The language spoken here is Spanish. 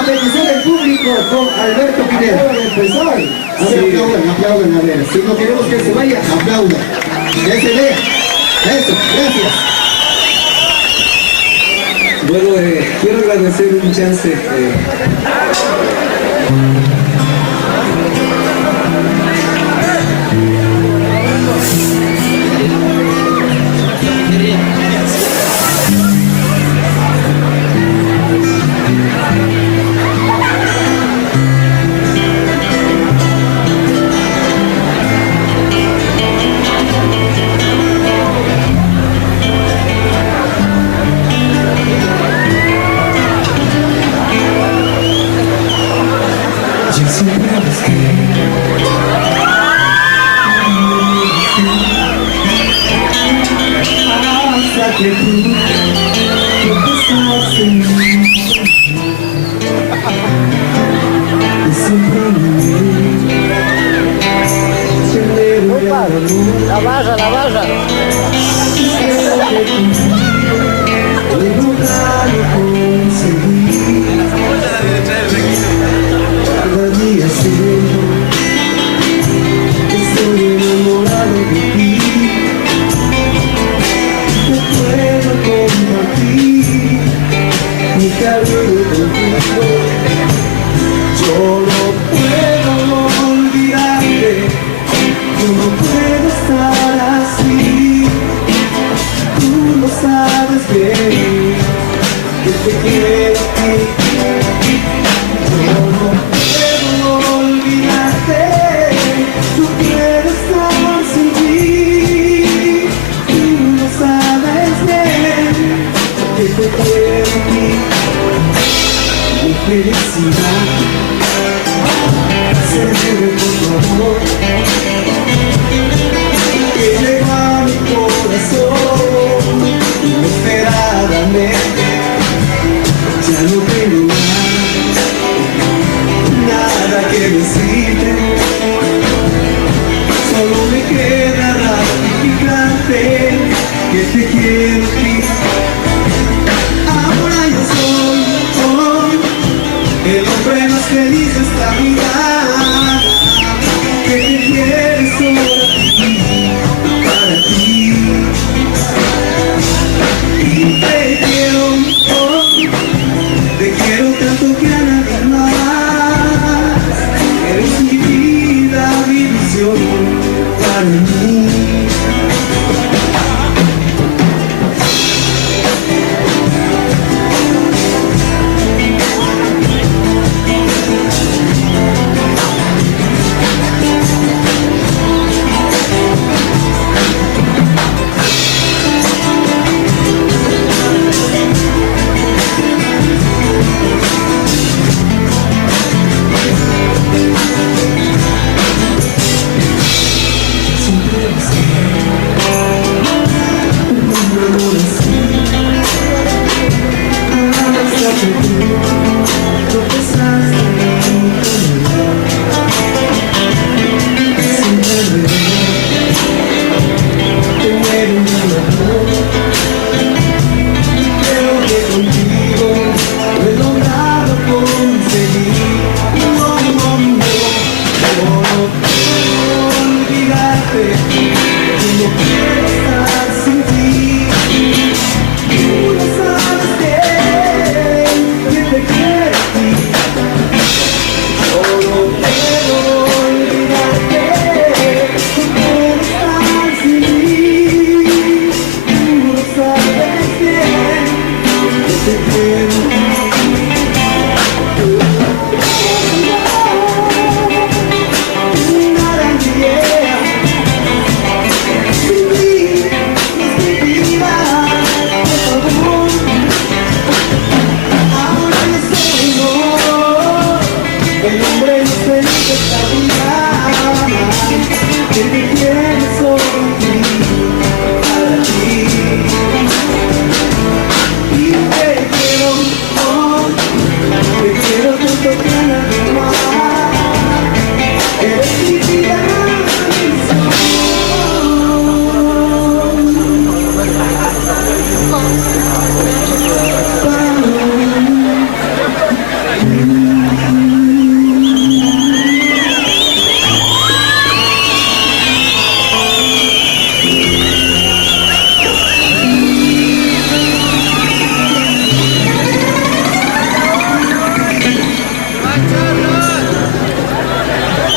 a petición del público con Alberto Pineda. Acaba de empezar. A ver, aplaudan, a ver. Si no queremos que se vaya, aplaudan. Que se vea. Eso, gracias. Bueno, quiero agradecer un chance. Que tú estás en mí y siempre La barra, la barra. cada día siento que estoy enamorado de ti. Puedo compartir mi camino contigo. Yo no puedo olvidarte, yo no puedo estar así. Tú lo sabes bien, que te quiero a ti. Yo no puedo olvidarte, tú quieres estar sin ti. Tú lo sabes bien, que te quiero a ti. Mi felicidad se debe por tu amor, que llegó a mi corazón inesperadamente. Ya no tengo nada que decirte, solo me queda ratificarte que te quiero a ti. Ahora yo soy el hombre más feliz de esta vida, que te quiere solo para ti. Y te quiero tanto que a nadie más. Eres mi vida, mi ilusión para mí. El hombre no se dice esta vida,